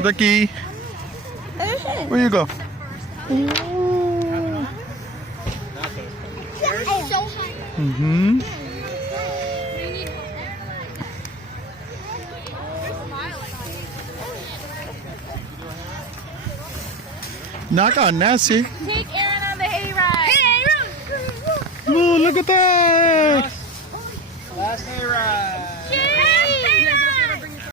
Vicky, where you go? Mm-hmm. Knock on Nessie. Take Aaron on the hayride. Hey, Aaron! Oh, look at that.